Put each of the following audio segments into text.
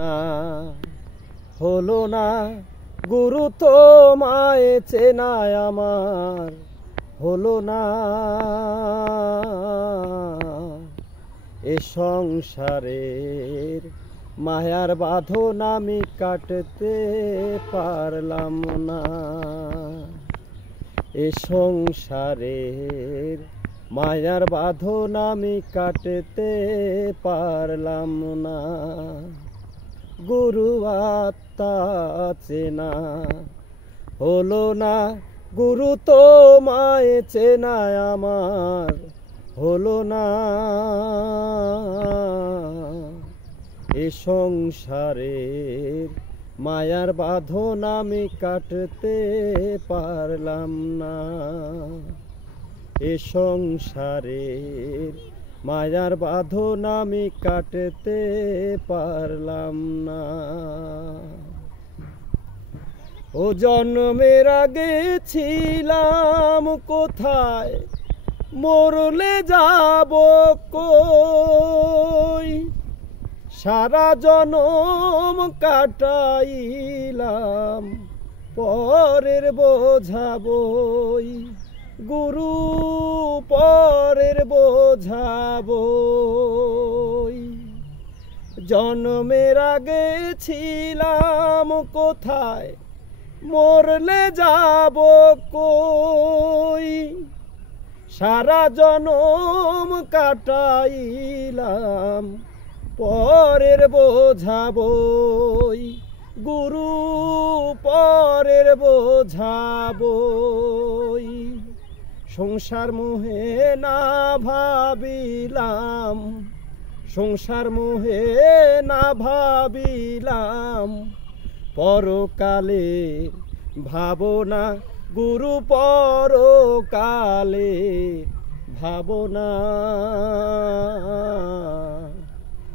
না হলো না গুরু তোমায় চেনায় আমার হলো না। এ সংসারের মায়ার বাঁধন আমি কাটতে পারলাম না। এ সংসারের মায়ার বাঁধন আমি কাটতে পারলাম না। গুরু আত্মা চেনা হলো না, গুরু তোমায় চেনায় আমার হলো না। এ সংসারের মায়ার বাঁধন আমি কাটতে পারলাম না। এ সংসারের মায়ার বাঁধন আমি কাটতে পারলাম না। ও জন্মের আগে ছিলাম কোথায়, মরলে যাব কই? সারা জনম কাটাইলাম পরের বোঝা বই। গুরু পরের বোঝা বই। জন্মের আগে ছিলাম কোথায়, মরলে যাব কই? সারা জনম কাটাইলাম পরের বোঝা বই। গুরু পরের বোঝা বই। সংসার মোহে না ভাবিলাম, সংসার মোহে না ভাবিলাম পরকালে ভাবনা। গুরু পরকালে ভাবনা।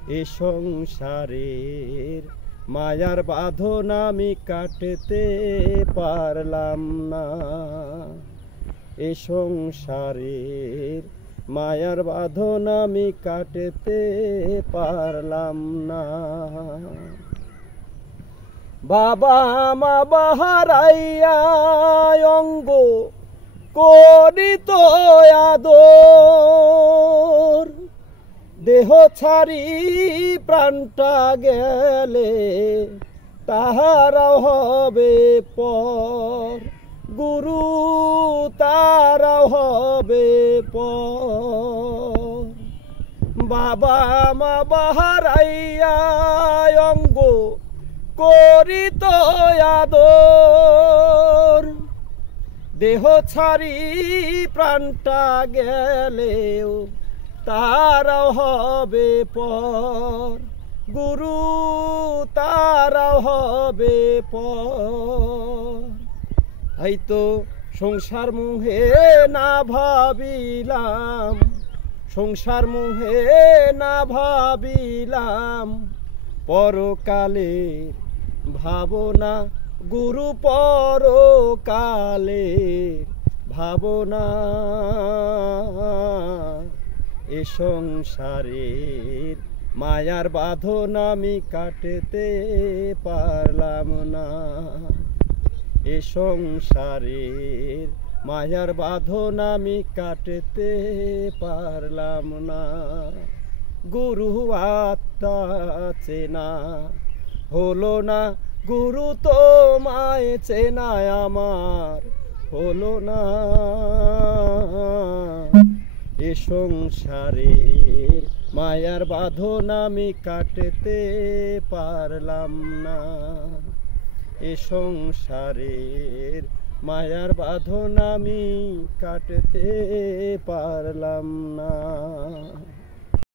এ সংসারের মায়ার বাঁধন আমি কাটতে পারলাম না। এ সংসারের মায়ার বাঁধন আমি কাটতে পারলাম না। বাবা মা বাহারাইয়া অঙ্গ করিত আদর, দেহ ছাড়ি প্রাণটা গেলে তাহারাও হবে পর। গুরু তারাও হবে পর। বাবা মা বাহারাইয়া অঙ্গ করিত আদর, দেহ ছাড়ি প্রাণটা গেলেও তারাও হবে পর। গুরু তারাও হবে পর। হয়তো সংসার মোহে না ভাবিলাম, সংসার মোহে না ভাবিলাম পরকালে ভাবনা। গুরু পরকালে ভাবনা। এ সংসারের মায়ার বাঁধন আমি কাটতে পারলাম না। এ সংসারের মায়ার বাঁধন আমি কাটতে পারলাম না। গুরু আত্মা চেনা হলো না, গুরু তোমায় চেনায় আমার হলো না। এ সংসারের মায়ার বাঁধন আমি কাটতে পারলাম না। এ সংসারের মায়ার বাঁধন আমি কাটতে পারলাম না।